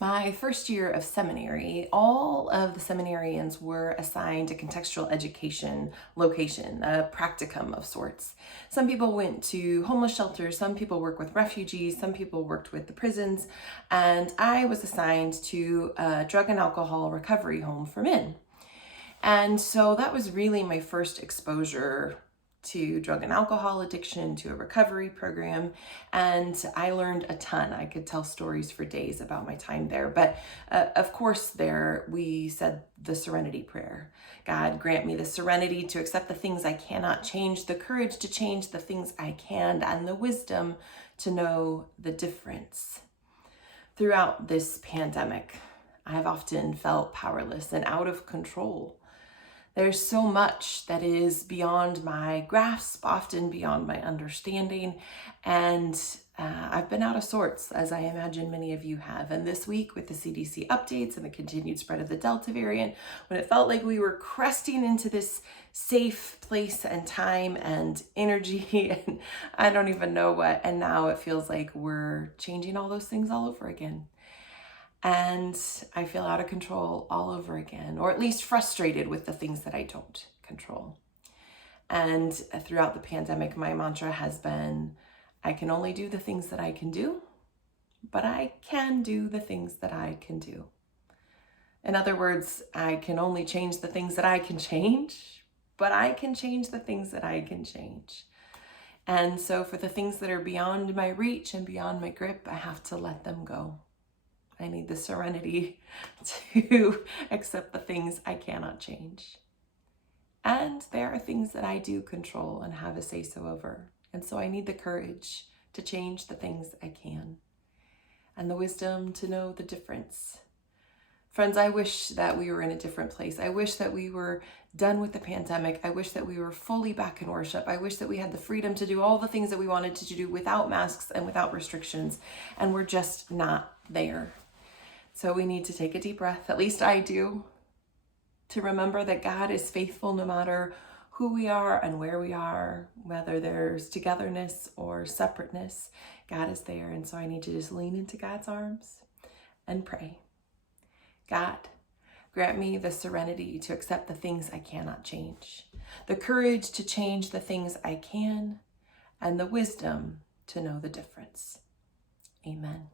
My first year of seminary, all of the seminarians were assigned a contextual education location, a practicum of sorts. Some people went to homeless shelters, some people worked with refugees, some people worked with the prisons, and I was assigned to a drug and alcohol recovery home for men. And so that was really my first exposure to drug and alcohol addiction, to a recovery program. And I learned a ton. I could tell stories for days about my time there. But of course, there we said the Serenity prayer. God, grant me the serenity to accept the things I cannot change, the courage to change the things I can, and the wisdom to know the difference. Throughout this pandemic, I have often felt powerless and out of control. There's so much that is beyond my grasp, often beyond my understanding, and I've been out of sorts, as I imagine many of you have. And this week, with the CDC updates and the continued spread of the Delta variant, when it felt like we were cresting into this safe place and time and energy, and I don't even know what, and now it feels like we're changing all those things all over again. And I feel out of control all over again, or at least frustrated with the things that I don't control. And throughout the pandemic, my mantra has been, I can only do the things that I can do, but I can do the things that I can do. In other words, I can only change the things that I can change, but I can change the things that I can change. And so for the things that are beyond my reach and beyond my grip, I have to let them go. I need the serenity to accept the things I cannot change. And there are things that I do control and have a say-so over. And so I need the courage to change the things I can and the wisdom to know the difference. Friends, I wish that we were in a different place. I wish that we were done with the pandemic. I wish that we were fully back in worship. I wish that we had the freedom to do all the things that we wanted to do without masks and without restrictions. And we're just not there. So we need to take a deep breath, at least I do, to remember that God is faithful no matter who we are and where we are, whether there's togetherness or separateness, God is there. And so I need to just lean into God's arms and pray. God, grant me the serenity to accept the things I cannot change, the courage to change the things I can, and the wisdom to know the difference. Amen.